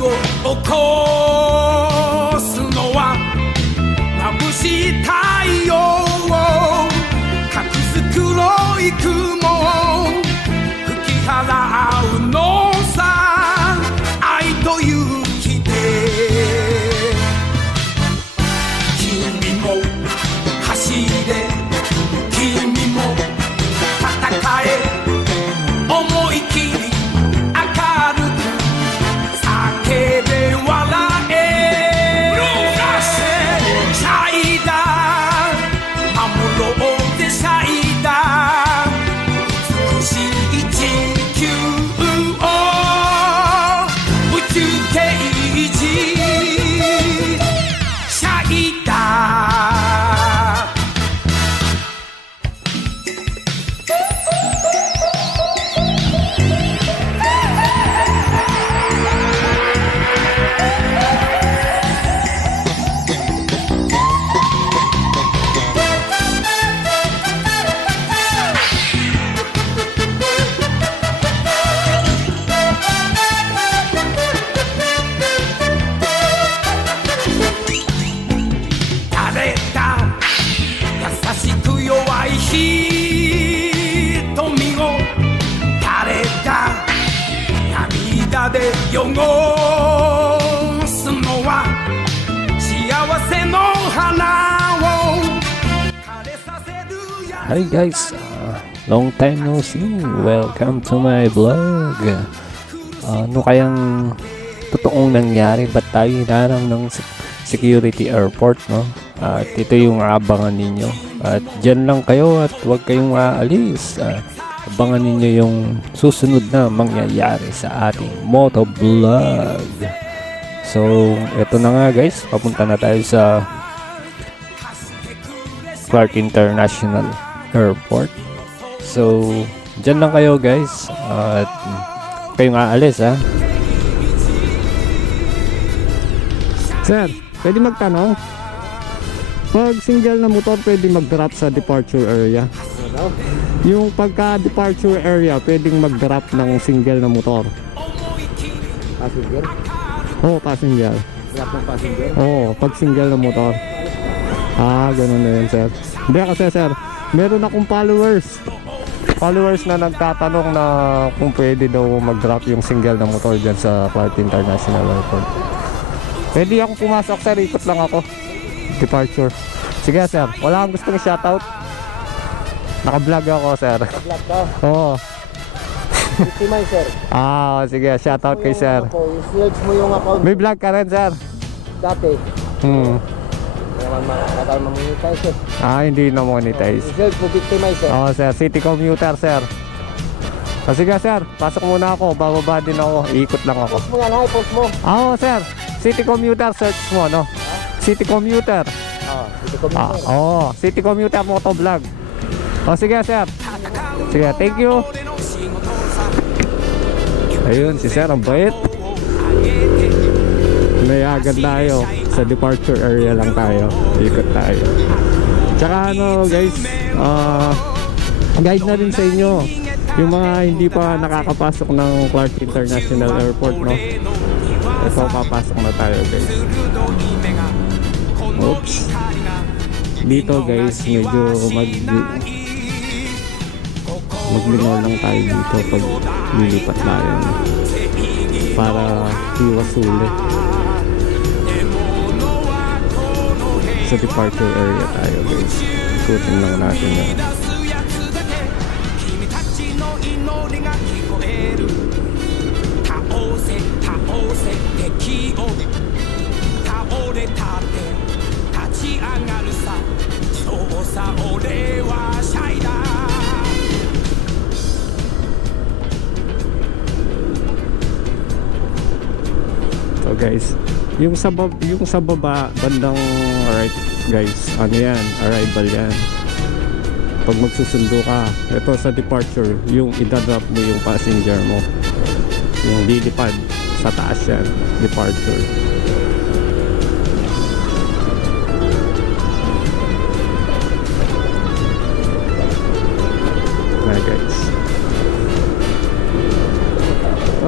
を起こすのは眩しい太陽を隠す黒い雲を吹き払うのさ、愛と勇気で。君も走れ、君も戦え、思い切り明るく叫べ笑え。シャイだ守ろうぜシャイだ、美しい地球を宇宙刑事シャイだ。で汚すのは幸せの花を枯れさせるや。 Hi guys, long time no see. Welcome to my vlog. Ano kayang totoong nangyari? Ba't tayo hinarang ng security airport, no? At ito yung abangan ninyo. At dyan lang kayo at huwag kayong aalis. Abangan ninyo yung susunod na mangyayari sa ating motovlog. So, eto na nga guys, papunta na tayo sa Clark International Airport. So, dyan lang kayo guys at kayong aalis ha. Sir, pwede magtanong? Pag single na motor, pwede mag-drop sa departure area? Yung pagka-departure area, pwedeng mag-drop ng single na motor. Passenger? Oo, passenger. Drop ng passenger? Oo, pag single na motor. Ah, ganun na yun, sir. Hindi kasi, sir, meron akong followers na nagtatanong na kung pwede daw mag-drop yung single na motor dyan sa Clark International Airport. Pwede ako pumasok, sir, ikot lang ako. Departure. Sige, sir, wala kang gustong shoutout? Naka-vlog ako, sir. Naka-vlog ka? Oo. 50 miles, sir. Ah, sige, shoutout kay sir. I-search mo yung account. May vlog ka rin, sir? Dati. Hmm. Hindi naman makakal mamonetize, sir. Ah, hindi na monetize. I-search mo 50 miles, sir. Oo, sir. City commuter, sir. Ah, sige, sir. Pasok muna ako. Bababa din ako. Iikot lang ako. Post mo yan, hi, post mo. Oo, sir. City commuter, search mo, no? City commuter. Dito ko Ah, oo. City commuter motovlog. O, sige, sir. Sige, thank you. Ayun, si sir, ang bait. Nayagan tayo. Sa departure area lang tayo. Ikot tayo. Tsaka ano, guys, guide na rin sa inyo yung mga hindi pa nakakapasok ng Clark International Airport, no? Ito, papasok na tayo, guys. Oops. Dito, guys, medyo maglingaw lang tayo dito pag lilipat tayo para iwas huli. Sa departure area tayo, guys. Ikutin lang natin yan. So guys, yung sa baba bandang right, guys, ano yan, arrival yan. Pag magsusundo ka, ito sa departure, yung idadrop mo yung passenger mo, yung lilipad sa taas yan, departure.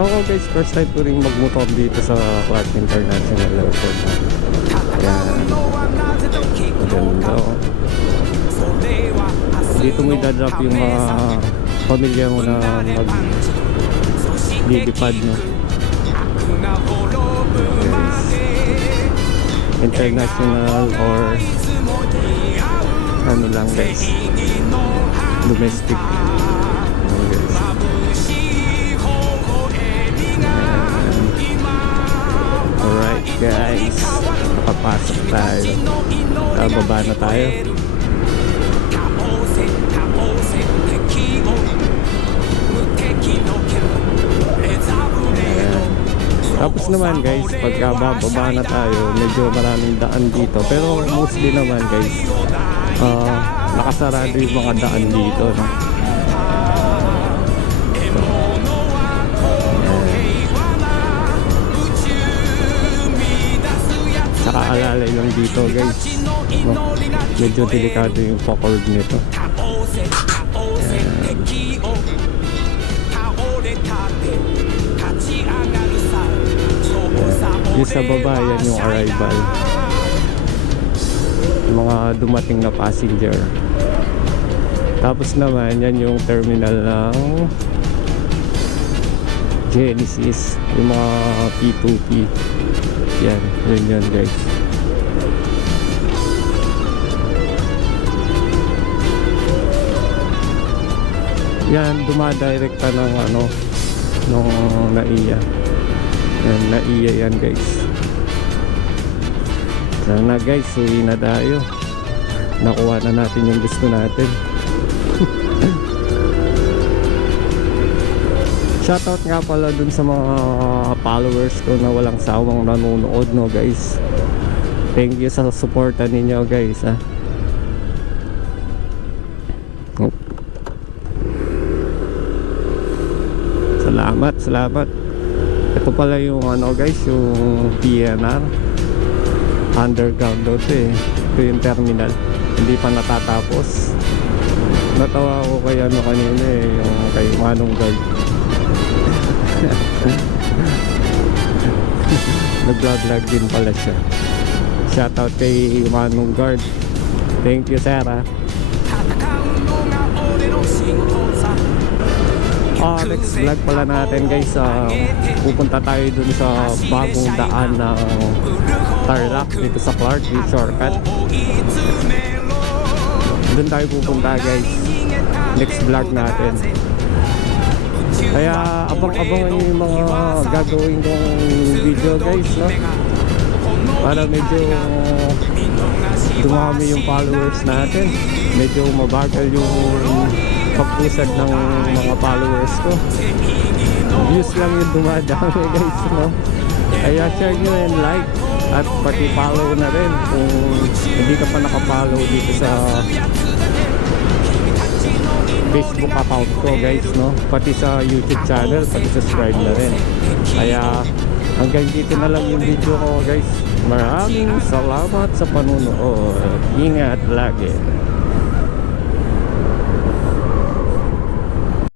Oo guys, first time ko rin magmotor dito sa Clark International Airport. Ayan. Maganda. Dito mo idadrop yung mga pamilya mo na maglilipad, no? International or ano lang guys, domestic. Alright guys, nakapasok tayo. Kababa na tayo. Tapos naman guys, pagka bababa na tayo, medyo maraming daan dito. Pero mostly naman guys, nakasarado yung mga daan dito, no? Saka alalay lang dito guys, no? Medyo delikado yung forward nito. Yung sa baba, yan yung arrival, yung mga dumating na passenger. Tapos naman yan yung terminal ng Genesis, yung mga P2P. Yan, yun guys. Yan, dumadirekta ng ano, nung NAIA. Yan, NAIA yan guys. Sana guys, uwi na tayo. Nakuha na natin yung gusto natin. Shoutout nga pala dun sa mga followers ko na walang sawang nanonood, no guys. Thank you sa suporta ninyo guys, ha. Salamat. Ito pala yung ano guys, yung PNR underground daw ito eh. Ito yung terminal, hindi pa natatapos. Natawa ako kay ano kanina eh, yung kay Manong Guard. Nag-vlog din pala siya. Shoutout kay Manong Guard. Thank you sir, ha. Next vlog pala natin guys, pupunta tayo dun sa bagong daan ng Tarlac dito sa Clark, yung shortcut. Dun tayo pupunta guys, next vlog natin. Kaya abang-abangan nyo yung mga gagawin kong video guys, no? Para medyo dumami yung followers natin, medyo mabagal yung pagpusad ng mga followers ko. Views lang yung dumadami guys, no? Kaya share nyo and like, at pati follow na rin kung hindi ka pa nakafollow dito sa Facebook account ko guys, no? Pati sa YouTube channel, pati subscribe na rin. Kaya hanggang dito na lang yung video ko guys. Maraming salamat sa panunood. Ingat lagi.